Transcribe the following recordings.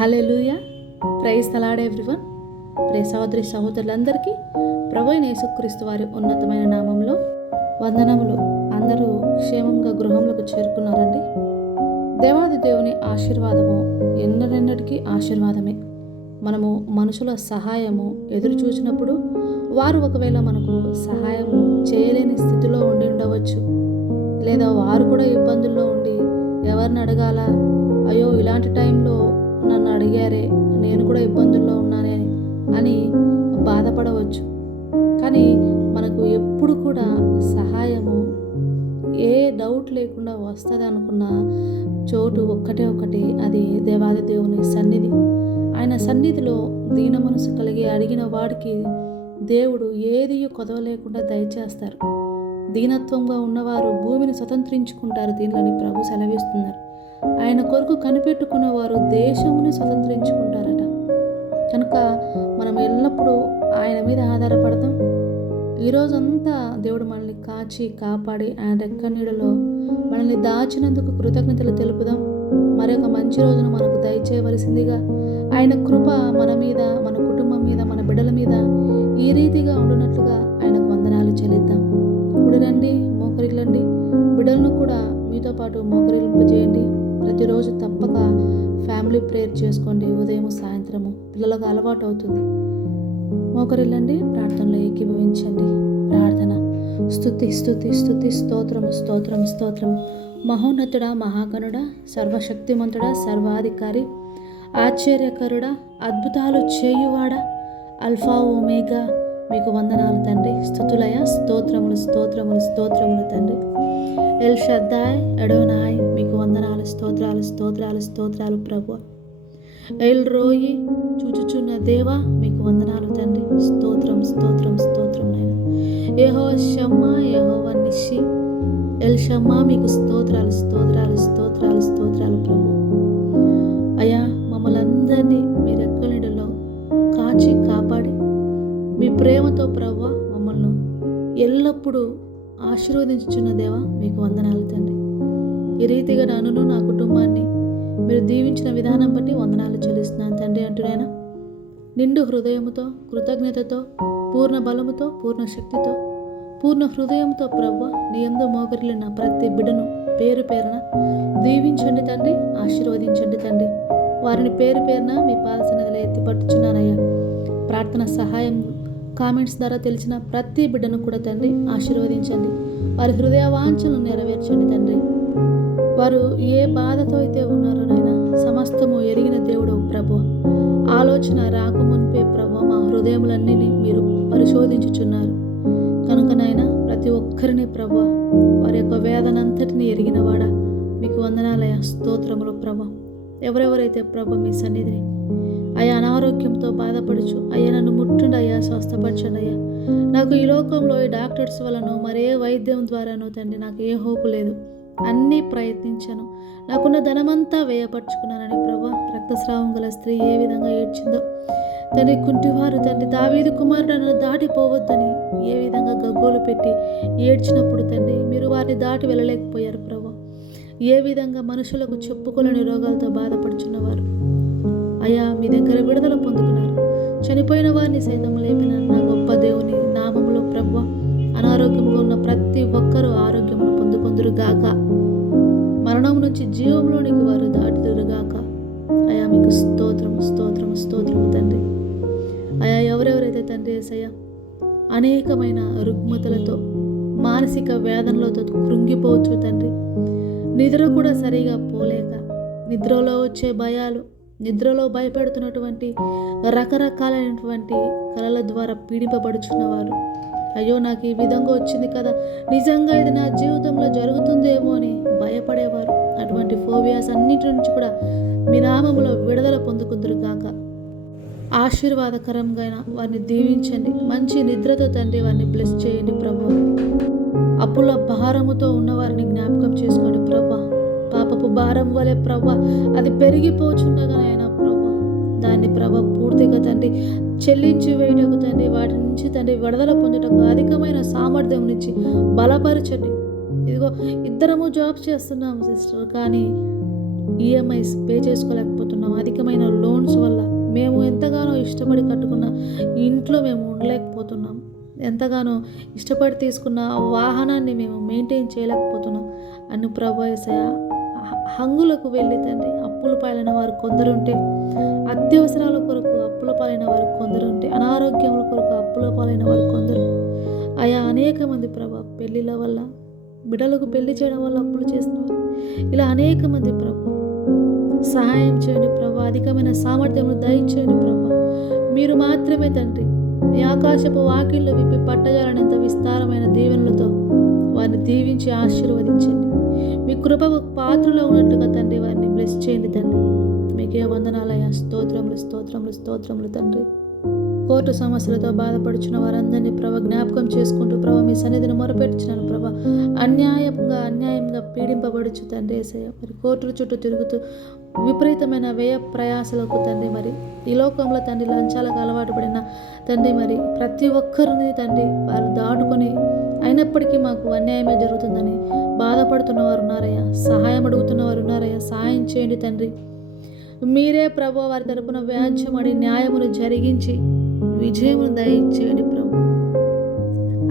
hallelujah praise the Lord everyone pray సహోదరి సహోదరులందరికీ ప్రభు యేసుక్రీస్తు వారి ఉన్నతమైన నామంలో వందనములు అందరూ క్షేమంగా గృహంలోకి చేరుకున్నారండి దేవాది దేవుని ఆశీర్వాదము ఎన్నరెన్నటికీ ఆశీర్వాదమే మనము మనుషుల సహాయము ఎదురు చూసినప్పుడు వారు ఒకవేళ మనకు సహాయము చేయలేని స్థితిలో ఉండి ఉండవచ్చు లేదా వారు కూడా ఇబ్బందుల్లో ఉండి ఎవరిని అడగాల అయ్యో ఇలాంటి టైంలో నన్ను అడిగారే నేను కూడా ఇబ్బందుల్లో ఉన్నానే అని బాధపడవచ్చు కానీ మనకు ఎప్పుడు కూడా సహాయము ఏ డౌట్ లేకుండా వస్తుంది అనుకున్న చోటు ఒక్కటే ఒకటి అది దేవాది దేవుని సన్నిధి ఆయన సన్నిధిలో దీన మనసు కలిగి అడిగిన వాడికి దేవుడు ఏది కొదవలేకుండా దయచేస్తారు దీనత్వంగా ఉన్నవారు భూమిని స్వతంత్రించుకుంటారు దీనిలోని ప్రభు సెలవిస్తున్నారు ఆయన కొరకు కనిపెట్టుకున్న వారు దేశమును స్వతంత్రించుకుంటారట కనుక మనం ఎల్లప్పుడూ ఆయన మీద ఆధారపడతాం ఈరోజంతా దేవుడు మనల్ని కాచి కాపాడి ఆయన రెక్క నీడలో మనల్ని దాచినందుకు కృతజ్ఞతలు తెలుపుదాం మరొక మంచి రోజును మనకు దయచేయవలసిందిగా ఆయన కృప మన మీద మన కుటుంబం మీద మన బిడ్డల మీద ఈ రీతిగా ఉండునట్లుగా ఆయనకు వందనాలు చెల్లిద్దాం రండి మోకరిల్లండి బిడ్డలను కూడా మీతో పాటు చేయండి ప్రతిరోజు తప్పక ఫ్యామిలీ ప్రేయర్ చేసుకోండి ఉదయం సాయంత్రము పిల్లలకు అలవాటు అవుతుంది మోకరిల్లండి ప్రార్థనలో ఏకీభవించండి ప్రార్థన స్థుతి స్థుతి స్థుతి స్తోత్రం స్తోత్రం స్తోత్రం మహోన్నతుడ మహాగణుడ సర్వశక్తిమంతుడా సర్వాధికారి ఆశ్చర్యకరుడా అద్భుతాలు చేయువాడ అల్ఫా ఓమేగా మీకు వందనాలు తండ్రి స్థుతులయ స్తోత్రములు స్తోత్రములు స్తోత్రములు తండ్రి ఎల్ షద్దాయ్ ఎడోనాయ్ మీకు వందనాలు స్తోత్రాలు స్తోత్రాలు స్తోత్రాలు ప్రభు ఎల్ రోయి చూచుచున్న దేవ మీకు వందనాలు తండ్రి స్తోత్రం స్తోత్రం స్తోత్రం నేను ఏహో షమ్మ ఏహో నిషి ఎల్ షమ్మ మీకు స్తోత్రాలు స్తోత్రాలు స్తోత్రాలు స్తోత్రాలు ప్రభు అయా మమ్మల్ని అందరినీ మీ రెక్కలిడిలో కాచి కాపాడి మీ ప్రేమతో ప్రభు మమ్మల్ని ఎల్లప్పుడూ ఆశీర్వదించుచున్న దేవా మీకు వందనాలు తండ్రి ఈ రీతిగా నన్ను నా కుటుంబాన్ని మీరు దీవించిన విధానం బట్టి వందనాలు చెల్లిస్తున్నాను తండ్రి అంటున్నాయినా నిండు హృదయముతో కృతజ్ఞతతో పూర్ణ బలముతో పూర్ణ శక్తితో పూర్ణ హృదయంతో ప్రవ్వ నీ ఎందు మోగరిలిన ప్రతి బిడను పేరు పేరున దీవించండి తండ్రి ఆశీర్వదించండి తండ్రి వారిని పేరు పేరున మీ పాద సన్నిధిలో ఎత్తిపట్టుచున్నానయ్యా ప్రార్థన సహాయం కామెంట్స్ ద్వారా తెలిసిన ప్రతి బిడ్డను కూడా తండ్రి ఆశీర్వదించండి వారి హృదయ వాంఛను నెరవేర్చండి తండ్రి వారు ఏ బాధతో అయితే ఉన్నారో నాయన సమస్తము ఎరిగిన దేవుడు ప్రభు ఆలోచన రాకమునిపే ప్రభు మా హృదయములన్నీ మీరు పరిశోధించుచున్నారు కనుక నాయన ప్రతి ఒక్కరిని ప్రభు వారి యొక్క వేదనంతటిని ఎరిగినవాడా మీకు వందనాలయ స్తోత్రములు ప్రభ ఎవరెవరైతే ప్రభు మీ సన్నిధిని అయ్యా అనారోగ్యంతో బాధపడుచు అయ్యా నన్ను ముట్టండి అయ్యా స్వస్థపరచండి అయ్యా నాకు ఈ లోకంలో ఈ డాక్టర్స్ వలనో మరే వైద్యం ద్వారానో తండ్రి నాకు ఏ హోపు లేదు అన్నీ ప్రయత్నించాను నాకున్న ధనమంతా వేయపరుచుకున్నానని ప్రభా రక్తస్రావం గల స్త్రీ ఏ విధంగా ఏడ్చిందో తండ్రి కుంటివారు తండ్రి దావీది కుమారుడు నన్ను దాటిపోవద్దని ఏ విధంగా గగ్గోలు పెట్టి ఏడ్చినప్పుడు తండ్రి మీరు వారిని దాటి వెళ్ళలేకపోయారు ప్రభా ఏ విధంగా మనుషులకు చెప్పుకోలేని రోగాలతో బాధపడుచున్నవారు అయా మీ దగ్గర విడుదల పొందుకున్నారు చనిపోయిన వారిని సైతం లేపిన నా గొప్ప దేవుని నామంలో ప్రభు అనారోగ్యంగా ఉన్న ప్రతి ఒక్కరూ ఆరోగ్యమును పొందుకొందురుగాక మరణం నుంచి జీవంలోనికి వారు దాటుదురుగాక అయా మీకు స్తోత్రం స్తోత్రం స్తోత్రం తండ్రి అయా ఎవరెవరైతే తండ్రి ఏసయ్యా అనేకమైన రుగ్మతలతో మానసిక వేదనలతో కృంగిపోవచ్చు తండ్రి నిద్ర కూడా సరిగా పోలేక నిద్రలో వచ్చే భయాలు నిద్రలో భయపెడుతున్నటువంటి రకరకాలైనటువంటి కళల ద్వారా పీడింపబడుచున్నవారు అయ్యో నాకు ఈ విధంగా వచ్చింది కదా నిజంగా ఇది నా జీవితంలో జరుగుతుందేమో అని భయపడేవారు అటువంటి ఫోబియాస్ అన్నిటి నుంచి కూడా మీ నామంలో విడుదల పొందుకుందరు కాక ఆశీర్వాదకరంగా వారిని దీవించండి మంచి నిద్రతో తండ్రి వారిని బ్లెస్ చేయండి ప్రభు అప్పుల భారముతో ఉన్నవారిని జ్ఞాపకం చేసుకోండి ప్రభా పాపపు భారం వలె ప్రభా అది పెరిగిపోచుండగా ఆయన దాన్ని ప్రభావ పూర్తిగా తండ్రి చెల్లించి వేయటకు తండ్రి వాటి నుంచి తండ్రి విడుదల పొందటకు అధికమైన సామర్థ్యం నుంచి బలపరచండి ఇదిగో ఇద్దరము జాబ్ చేస్తున్నాం సిస్టర్ కానీ ఈఎంఐస్ e పే చేసుకోలేకపోతున్నాం అధికమైన లోన్స్ వల్ల మేము ఎంతగానో ఇష్టపడి కట్టుకున్న ఇంట్లో మేము ఉండలేకపోతున్నాం ఎంతగానో ఇష్టపడి తీసుకున్న వాహనాన్ని మేము మెయింటైన్ చేయలేకపోతున్నాం అని ప్రభావ హంగులకు వెళ్ళి తండ్రి అప్పుల పాలైన వారు కొందరుంటే అత్యవసరాల కొరకు అప్పుల పాలైన వారు కొందరుంటే అనారోగ్యముల కొరకు అప్పుల పాలైన వారు కొందరు అయా అనేక మంది ప్రభా పెళ్ళిళ్ళ వల్ల బిడ్డలకు పెళ్లి చేయడం వల్ల అప్పులు చేస్తున్నారు ఇలా అనేక మంది ప్రభు సహాయం చేయండి ప్రభా అధికమైన సామర్థ్యము దయచేయని ప్రభా మీరు మాత్రమే తండ్రి మీ ఆకాశపు వాకిళ్ళు విప్పి పట్టజాలనంత విస్తారమైన దీవెనలతో వారిని దీవించి ఆశీర్వదించండి మీ కృప పాత్రలో ఉన్నట్లుగా తండ్రి వారిని బ్లెస్ చేయండి తండ్రి మీకే వందనాలయ స్తోత్రములు స్తోత్రములు స్తోత్రములు తండ్రి కోర్టు సమస్యలతో బాధపడుచున్న వారందరినీ ప్రభ జ్ఞాపకం చేసుకుంటూ ప్రభ మీ సన్నిధిని మొరపెట్టుచున్నాను ప్రభ అన్యాయంగా అన్యాయంగా పీడింపబడుచు తండ్రి ఏసయ్య మరి కోర్టుల చుట్టూ తిరుగుతూ విపరీతమైన వ్యయ ప్రయాసలకు తండ్రి మరి ఈ లోకంలో తండ్రి లంచాలకు అలవాటు పడిన తండ్రి మరి ప్రతి ఒక్కరిని తండ్రి వారు దాటుకొని అయినప్పటికీ మాకు అన్యాయమే జరుగుతుందని బాధపడుతున్నవారు ఉన్నారయ్యా సహాయం అడుగుతున్నవారు ఉన్నారయ్యా సహాయం చేయండి తండ్రి మీరే ప్రభు వారి తరపున వ్యాజ్యమడి న్యాయమును జరిగించి విజయమును దయచేయండి ప్రభు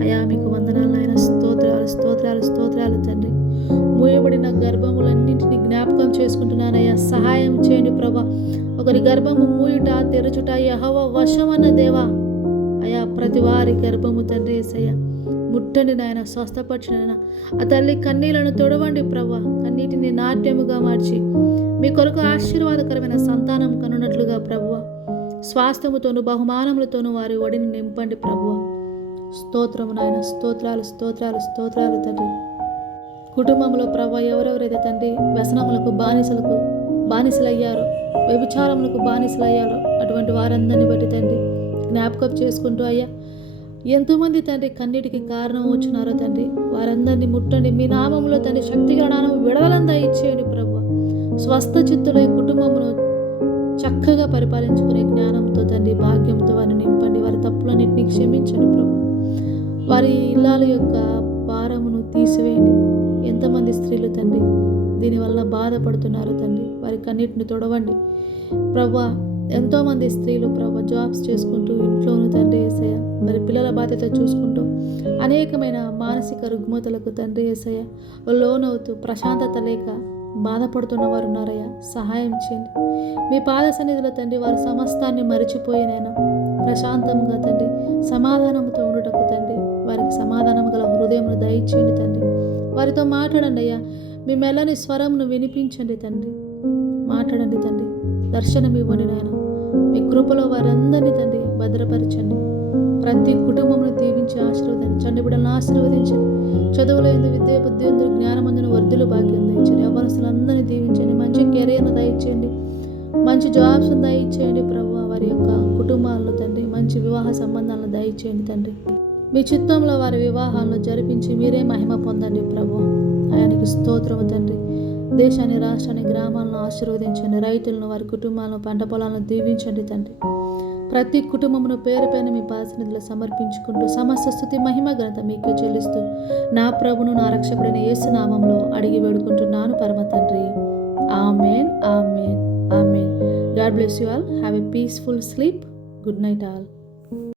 అయా మీకు వందనాలు ఆయన స్తోత్రాలు స్తోత్రాలు స్తోత్రాలు తండ్రి మూయబడిన గర్భములన్నింటినీ జ్ఞాపకం చేసుకుంటున్నానయ్యా సహాయం చేయండి ప్రభా ఒకరి గర్భము మూయుట తెరచుట యహవ వశమన్న దేవా అయా ప్రతి వారి గర్భము తండ్రి ఏసయ్యా ముట్టండి నాయన స్వస్థపరచండి నాయన ఆ తల్లి కన్నీళ్లను తొడవండి ప్రవ్వా కన్నీటిని నాట్యముగా మార్చి మీ కొరకు ఆశీర్వాదకరమైన సంతానం కనున్నట్లుగా ప్రభువ స్వాస్థముతోనూ బహుమానములతోనూ వారి ఒడిని నింపండి ప్రభువ స్తోత్రము నాయన స్తోత్రాలు స్తోత్రాలు స్తోత్రాలు తండ్రి కుటుంబంలో ప్రభ ఎవరెవరైతే తండ్రి వ్యసనములకు బానిసలకు బానిసలయ్యారో వ్యభిచారములకు బానిసలయ్యారో అటువంటి వారందరినీ బట్టి తండ్రి జ్ఞాపకం చేసుకుంటూ అయ్యా ఎంతోమంది తండ్రి కన్నిటికి కారణం వచ్చినారో తండ్రి వారందరినీ ముట్టండి మీ నామంలో తండ్రి శక్తి గణానం విడవలందా ఇచ్చేయండి ప్రభు స్వస్థ చిత్తులై కుటుంబమును చక్కగా పరిపాలించుకునే జ్ఞానంతో తండ్రి భాగ్యంతో వారిని నింపండి వారి తప్పులన్నింటినీ క్షమించండి ప్రభు వారి ఇల్లాల యొక్క భారమును తీసివేయండి ఎంతమంది స్త్రీలు తండ్రి దీనివల్ల బాధపడుతున్నారు తండ్రి వారి కన్నిటిని తొడవండి ప్రభా ఎంతోమంది స్త్రీలు ప్రభావ జాబ్స్ చేసుకుంటూ ఇంట్లోనూ తండ్రి వేసాయ మరి పిల్లల బాధ్యత చూసుకుంటూ అనేకమైన మానసిక రుగ్మతలకు తండ్రి వేసాయ లోనవుతూ ప్రశాంతత లేక బాధపడుతున్న వారు ఉన్నారయ్యా సహాయం చేయండి మీ పాద సన్నిధిలో తండ్రి వారు సమస్తాన్ని మరిచిపోయినైనా ప్రశాంతంగా తండ్రి సమాధానంతో ఉండుటకు తండ్రి వారికి సమాధానం గల హృదయం దయచేయండి తండ్రి వారితో మాట్లాడండి అయ్యా మీ మెల్లని స్వరంను వినిపించండి తండ్రి మాట్లాడండి తండ్రి దర్శనం ఇవ్వండి నాయన మీ కృపలో వారందరినీ తండ్రి భద్రపరచండి ప్రతి కుటుంబంలో దీవించి ఆశీర్వదించండి చండి బిడ్డలను ఆశీర్వదించండి చదువులో ఎందు విద్య బుద్ధి ఎందు జ్ఞానం అందున వర్ధులు భాగ్యం దండి అవలసలందరినీ దీవించండి మంచి కెరీర్ను దయచేయండి మంచి జాబ్స్ దయచేయండి ప్రభు వారి యొక్క కుటుంబాల్లో తండ్రి మంచి వివాహ సంబంధాలను దయచేయండి తండ్రి మీ చిత్తంలో వారి వివాహాలను జరిపించి మీరే మహిమ పొందండి ప్రభు ఆయనకి స్తోత్రము తండ్రి దేశాన్ని రాష్ట్రాన్ని గ్రామాలను ఆశీర్వదించండి రైతులను వారి కుటుంబాలను పంట పొలాలను దీవించండి తండ్రి ప్రతి కుటుంబమును పేరు పైన మీ పాసనిధిలో సమర్పించుకుంటూ సమస్త స్థుతి మహిమ ఘనత మీకే చెల్లిస్తూ నా ప్రభును నా రక్షకుడైన యేసునామంలో అడిగి వేడుకుంటున్నాను పరమ తండ్రి amen amen amen God bless you all have a peaceful sleep good night all